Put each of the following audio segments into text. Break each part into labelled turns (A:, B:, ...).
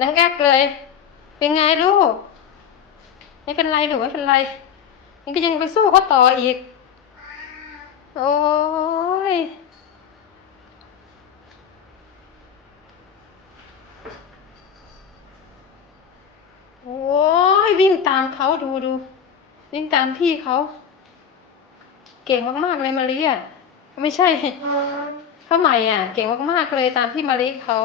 A: นังแอกเลย เป็นไงลูก ไม่เป็นไรหรือไม่เป็นไรยังก็ยังไปสู้เขาต่ออีก โอ้ยโอ้ยวิ่งตามเขาดูดู วิ่งตามพี่เขา เก่งมากๆเลยมาริอะ ไม่ใช่ เขาใหม่อะ เก่งมากๆเลยตามพี่มาริเขา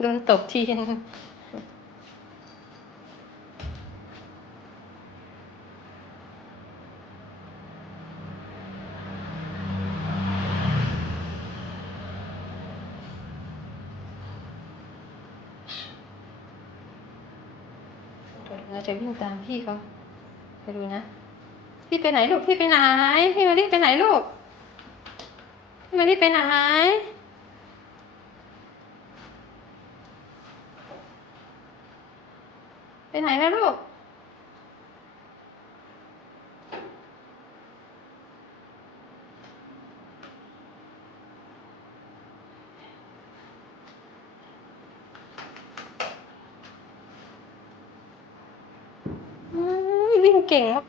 A: โดนตบทีนึงเราจะวิ่งตามพี่เขาไปดูนะ พี่ไปไหนลูก พี่ไปไหน พี่มารีไปไหนลูก พี่มารีไปไหน ไปไหนแล้วลูก วิ่งเก่งมาก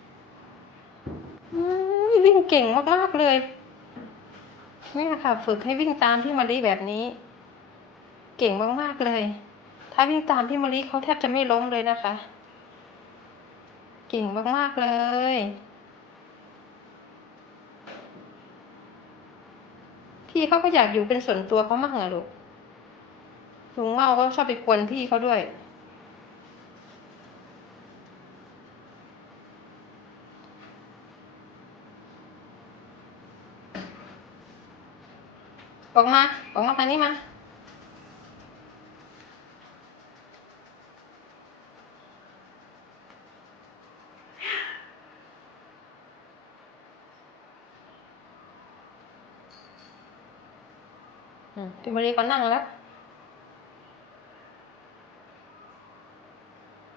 A: วิ่งเก่งมากๆเลยนี่ค่ะ ฝึกให้วิ่งตามพี่มารีแบบนี้ เก่งมากๆเลย ถ้าวิ่งตามพี่มารีเขาแทบจะไม่ล้มเลยนะคะ เก่งมาก ๆ เลย พี่เขาก็อยากอยู่เป็นส่วนตัวเขามั่งอะลูกลุงเมาเขาชอบไปกวนพี่เขาด้วย ออกมา ออกมาทางนี้มา พี่มารีก็นั่งแล้ว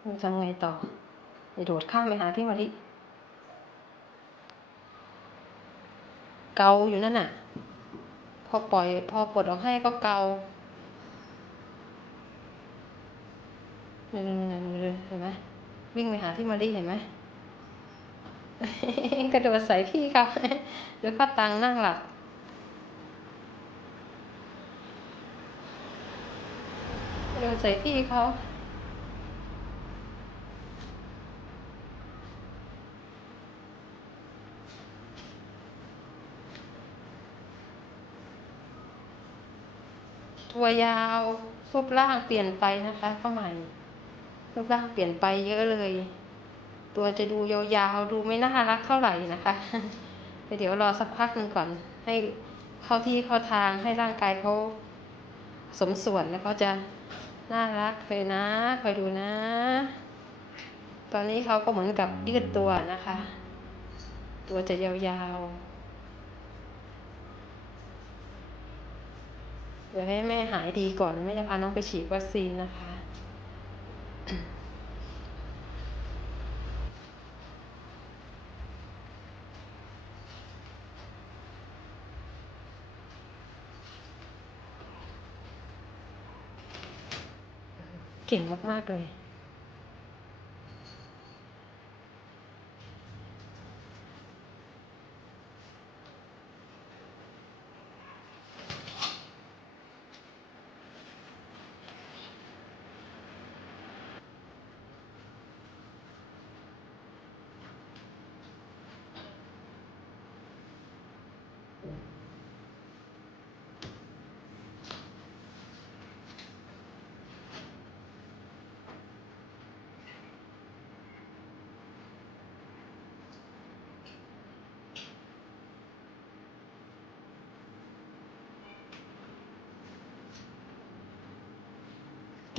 A: เราจะไงต่อจะโดดข้ามไปหาพี่มารีเกาอยู่นั่นน่ะ พอปล่อย พอปลดออกให้ก็เกาเห็นไหมวิ่งไปหาพี่มารีเห็นไหมกระโดดใส่พี่เขาเดี๋ยวก็ตังนั่งหลับ กระโดดใส่พี่เขาตัวยาวรูปร่างเปลี่ยนไปนะคะข้าใหม่รูปร่างเปลี่ยนไปเยอะเลย ตัวจะดูยาวๆดูไม่น่ารักเท่าไหร่นะคะแต่เดี๋ยวรอสักพักหนึ่งก่อน ให้เข้าที่เข้าทางให้ร่างกายเขาสมส่วนแล้วเขาจะ น่ารักเลยนะคอยดูนะ ตอนนี้เขาก็เหมือนกับยืดตัวนะคะ ตัวจะยาวๆ เดี๋ยวให้แม่หายดีก่อนแม่จะพาน้องไปฉีดวัคซีนนะคะ เก่งมาก ๆ เลย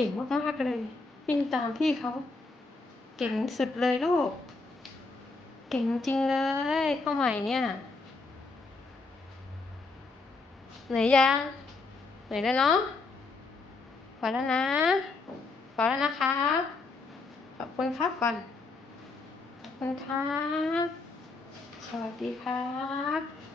A: เก่งมากๆเลย วิ่งตามพี่เขา เก่งสุดเลยลูก เก่งจริงเลยข้าใหม่เนี่ยเหนื่อยยังเหนื่อยแล้วเนาะพอแล้วนะพอแล้วนะครับขอบคุณครับก่อนขอบคุณครับ สวัสดีครับ